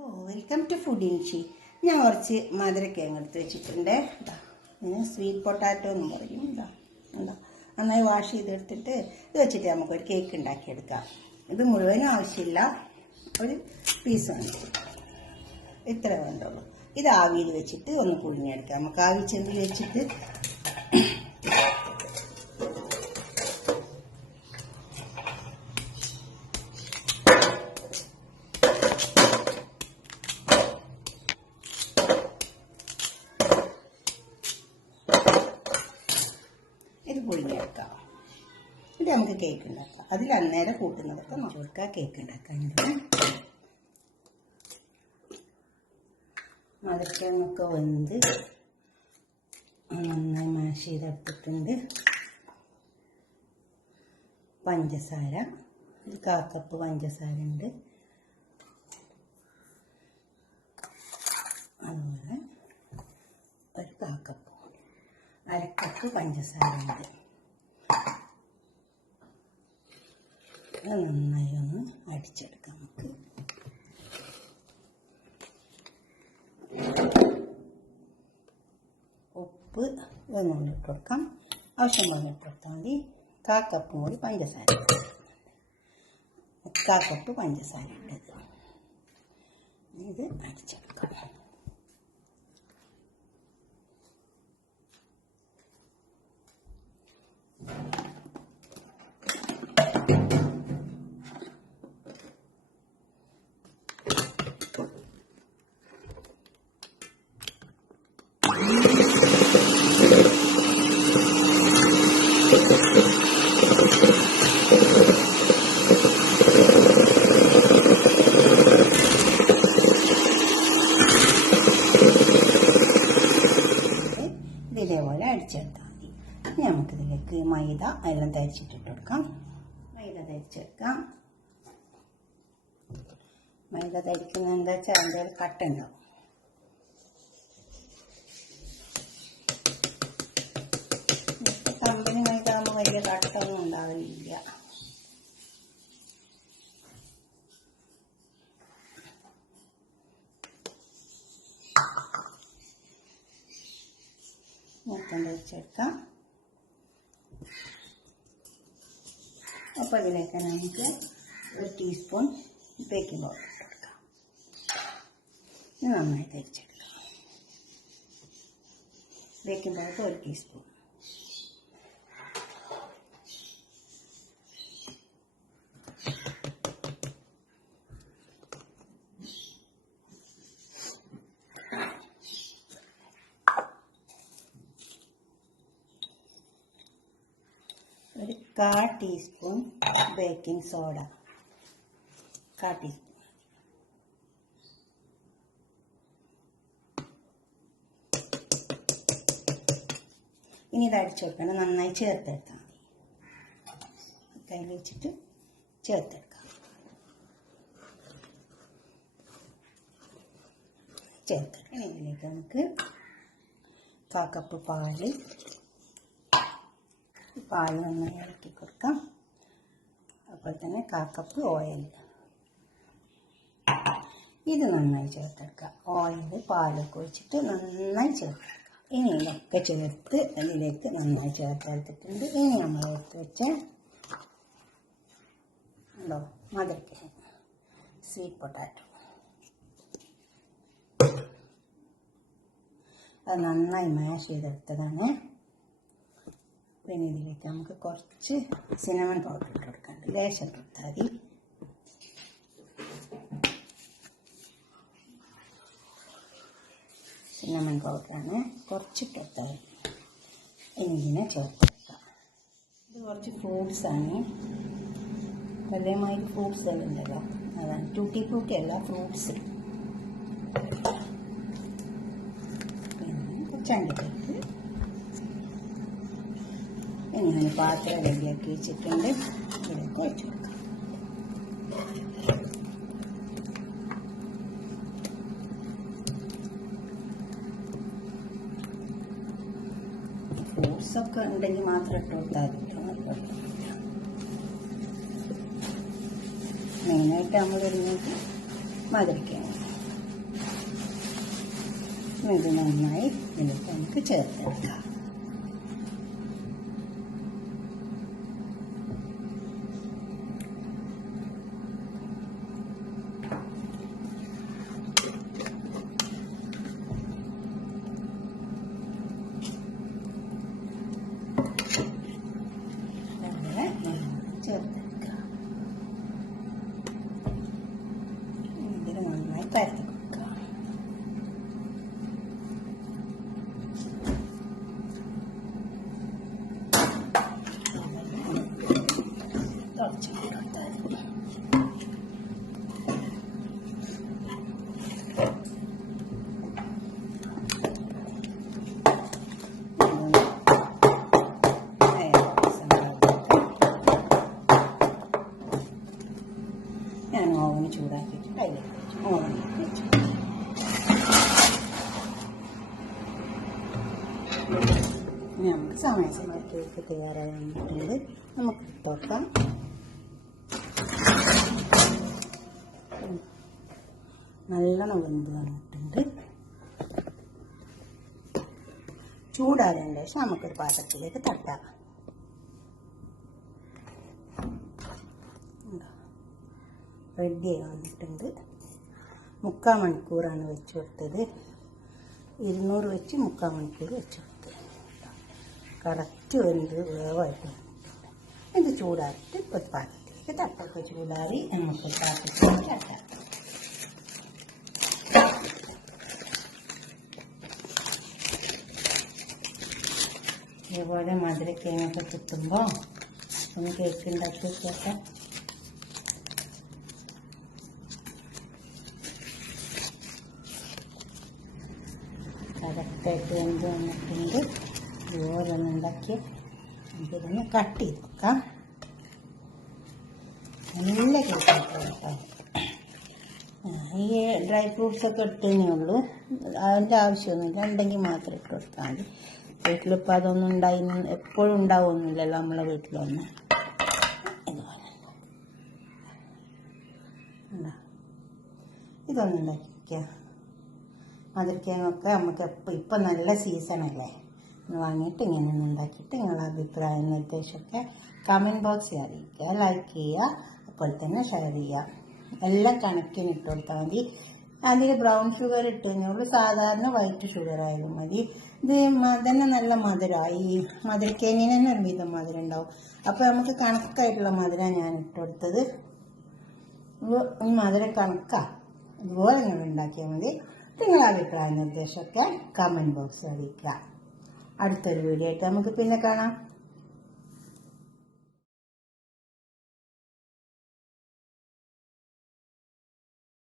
Welcome to food ഇൻഷി. ഞാൻ കുറച്ച് മധുരക്കിഴങ്ങ് എടുത്ത് വെച്ചിട്ടുണ്ട്. ഇതിന് സ്വീറ്റ് പൊട്ടാറ്റോ എന്ന് പറയും. എന്താ നന്നായി വാഷ് ചെയ്തെടുത്തിട്ട് ഇത് വെച്ചിട്ട് നമുക്കൊരു കേക്ക് ഉണ്ടാക്കിയെടുക്കാം. ഇത് മുഴുവനും ആവശ്യമില്ല, ഒരു പീസ് വേണം, ഇത്ര വേണ്ടുള്ളൂ. ഇത് ആവിയിൽ വെച്ചിട്ട് ഒന്ന് പുഴുങ്ങിയെടുക്കാം. നമുക്ക് ആവി ചെമ്പിൽ വെച്ചിട്ട് ഇത് പുഴുങ്ങിയെടുക്കാം. ഇത് നമുക്ക് കേക്ക് ഉണ്ടാക്കാം. അതിൽ അന്നേരം കൂട്ടുന്നതൊക്കെ നമുക്ക് കേക്ക് ഉണ്ടാക്കാനുണ്ട്. മധുരക്കിഴങ്ങൊക്കെ വെന്ത് നന്നായി മാഷ് ചെയ്തെടുത്തിട്ടുണ്ട്. പഞ്ചസാര, ഒരു 1/4 കപ്പ് പഞ്ചസാര ഉണ്ട്. അതുപോലെ ഒരു 1/4 കപ്പ്, 1/2 കപ്പ് പഞ്ചസാര ഉണ്ട്. അത് നന്നായി ഒന്ന് അടിച്ചെടുക്കാം. നമുക്ക് ഉപ്പ് ഒന്നുകൂടി ഇട്ട് കൊടുക്കാം. ആവശ്യം പോലെ ഇട്ട് കൊടുത്താൽ മതി. 1/4 കപ്പും കൂടി പഞ്ചസാര, 1/4 കപ്പ് പഞ്ചസാര ഇട്ടത്. ഇത് അടിച്ചെടുക്കാം. ഇതേപോലെ അടിച്ചെടുത്താൽ മതി. ഇനി നമുക്കിതിലേക്ക് മൈദ എല്ലാം തരിച്ചിട്ടിട്ട് കൊടുക്കാം. മൈദ തരിച്ചെടുക്കാം. മൈദ തരിക്കുന്നത് എന്താ വെച്ചാൽ അതിൻ്റെ ഒരു കട്ട ഉണ്ടാവും. കമ്പനി മൈദ ആകുമ്പോൾ വലിയ കട്ടൊന്നും ഉണ്ടാവില്ല. മൊത്തം തരിച്ചെടുക്കാം. അപ്പോൾ അതിലേക്ക് നമുക്ക് 1 ടീസ്പൂൺ ബേക്കിംഗ് പൗഡർ ഇട്ട് കൊടുക്കാം. ഇത് നന്നായി തരിച്ചെടുക്കാം. Baking powder 1 teaspoon. ഒരു 1/4 ടീസ്പൂൺ ബേക്കിംഗ് സോഡ, 1/4 ടീസ്പൂൺ. ഇനി ഇത് അടിച്ചു കൊടുക്കണം. നന്നായി ചേർത്തെടുത്താൽ മതി. കയ്യിൽ വെച്ചിട്ട് ചേർത്തെടുക്കാം. ചേർത്തെടുക്കാം. ഇതിലേക്ക് നമുക്ക് 1/4 കപ്പ് പാൽ നന്നായി ഇളക്കി കൊടുക്കാം. അതുപോലെ തന്നെ 1/4 കപ്പ് ഓയിൽ. ഇത് നന്നായി ചേർത്തെടുക്കാം. ഓയിൽ പാലൊക്കെ ഒഴിച്ചിട്ട് നന്നായി ചേർത്തെടുക്കാം. ഇനി ഇതൊക്കെ ചേർത്ത് അതിലേക്ക് നന്നായി ചേർത്തെടുത്തിട്ടുണ്ട്. ഇനി നമ്മൾ എടുത്ത് വെച്ച മധുരക്കിഴങ്ങ്, സ്വീറ്റ് പൊട്ടാറ്റോ, അത് നന്നായി മാഷ് ചെയ്തെടുത്തതാണ്. പിന്നെ ഇതിലേക്ക് നമുക്ക് കുറച്ച് സിനമൺ പൗഡർ ഇട്ട് കൊടുക്കാനുണ്ട്. ലേശം ഇട്ട് കൊടുത്താൽ മതി. സിനമൺ പൗഡറാണ്, കുറച്ചിട്ട് കൊടുത്താൽ മതി. ഇനി ഇതിനെ ചേർത്ത് കൊടുക്കാം. ഇത് കുറച്ച് ഫ്രൂട്ട്സാണ്. അതേമാതിരി ഫ്രൂട്ട്സ് എല്ലാം ഉണ്ടല്ലോ, അതാണ് ടൂട്ടി ഫ്രൂട്ടി അല്ല, ഫ്രൂട്ട്സ്. പിന്നെ കുറച്ച് അണ്ടിപ്പരിപ്പ്. ഇങ്ങനെ പാത്രം റെഡിയാക്കി വെച്ചിട്ടുണ്ട്. ഇതിലേക്ക് ഒഴിച്ചു കൊടുക്കാം. ഫ്രൂട്ട്സൊക്കെ ഉണ്ടെങ്കിൽ മാത്രം ഇട്ട് കൊടുത്താൽ മതി. മെയിനായിട്ട് നമ്മൾ വരുന്നത് മധുരക്കിഴങ്ങ്. ഇത് നന്നായി ഇതിലേക്ക് നമുക്ക് ചേർത്തെടുക്കാം. ചേർത്തെടുക്കുക. ഇതിൽ നന്നായി പരത്തി കൊടുക്കുക. തുടച്ചു കൊടുത്താൽ ഞാൻ ഓവന് ചൂടാക്കിയിട്ട് അതിലേക്ക് വെച്ചു. ഓവനിലേക്ക് വെച്ചു. നമുക്ക് സമയം കേക്ക് തയ്യാറാകാൻ പറ്റുന്നത് നമുക്ക് ഇട്ടോക്കാം. നല്ലോണം വെന്ത് വന്നിട്ടുണ്ട്. ചൂടാകേണ്ട ശേഷം നമുക്കൊരു പാത്രത്തിലേക്ക് തട്ടാം. റെഡിയായി വന്നിട്ടുണ്ട്. 3/4 മണിക്കൂറാണ് വെച്ച് കൊടുത്തത്. 200 വെച്ച് 3/4 മണിക്കൂർ വെച്ച് കൊടുത്തത്. കറക്റ്റ് വെന്ത് വേവായിട്ട് വന്നിട്ടുണ്ട്. ഇത് ചൂടാറിയിട്ട് ഒരു പാത്രത്തിലേക്ക് തട്ടൊക്കെ ചൂടാറി നമുക്ക് പാത്രത്തിലേക്ക് തട്ടാം. ഇതേപോലെ മധുരക്കേങ്ങൊക്കെ കിട്ടുമ്പോൾ ഒന്ന് കേക്ക് ഉണ്ടാക്കി വെച്ചേക്കാം. കറക്റ്റായിട്ട് വെന്ത് വന്നിട്ടുണ്ട്. ഇതുപോലെ ഒന്ന് ഉണ്ടാക്കി നമുക്കിതൊന്ന് കട്ട് ചെയ്ത് വെക്കാം. നല്ല കേക്ക്. ഈ ഡ്രൈ ഫ്രൂട്ട്സ് ഒക്കെ ഇട്ടതേ ഉള്ളൂ. അതിൻ്റെ ആവശ്യമൊന്നുമില്ല. ഉണ്ടെങ്കിൽ മാത്രം ഇട്ട് കൊടുത്താൽ മതി. വീട്ടിലിപ്പോൾ അതൊന്നും ഉണ്ടായി എപ്പോഴും ഉണ്ടാവുമൊന്നുമില്ലല്ലോ നമ്മളെ വീട്ടിലൊന്നും. ഇതുപോലെ ഇതൊന്നും ഉണ്ടാക്കി വയ്ക്കുക. മധുരക്കേങ്ങൊക്കെ നമുക്ക് ഇപ്പം നല്ല സീസണല്ലേ, വാങ്ങിയിട്ട് ഇങ്ങനെ ഒന്ന് ഉണ്ടാക്കിയിട്ട് നിങ്ങളുടെ അഭിപ്രായം നിർദ്ദേശമൊക്കെ കമൻറ്റ് ബോക്സിൽ അറിയിക്കുക. ലൈക്ക് ചെയ്യുക, അതുപോലെ തന്നെ ഷെയർ ചെയ്യുക. എല്ലാം കണക്കിന് ഇട്ട് കൊടുത്താൽ മതി. അതിൽ ബ്രൗൺ ഷുഗർ ഇട്ട് കഴിഞ്ഞുള്ളൂ. സാധാരണ വൈറ്റ് ഷുഗർ ആയാലും മതി. ഇത് തന്നെ നല്ല മധുരമാണ്. ഈ മധുരക്കേങ്ങിന് തന്നെ ഒരുവിധം മധുരം ഉണ്ടാവും. അപ്പോൾ നമുക്ക് കണക്കായിട്ടുള്ള മധുരമാണ് ഞാൻ ഇട്ട് കൊടുത്തത്. ഈ മധുരം കണക്കാണ്. ഇതുപോലെ നിങ്ങൾ ഉണ്ടാക്കിയാൽ മതി. നിങ്ങളുടെ അഭിപ്രായ നിർദ്ദേശമൊക്കെ കമൻറ്റ് ബോക്സിൽ അറിയിക്കുക. അടുത്തൊരു വീഡിയോ ആയിട്ട് നമുക്ക് പിന്നെ കാണാം.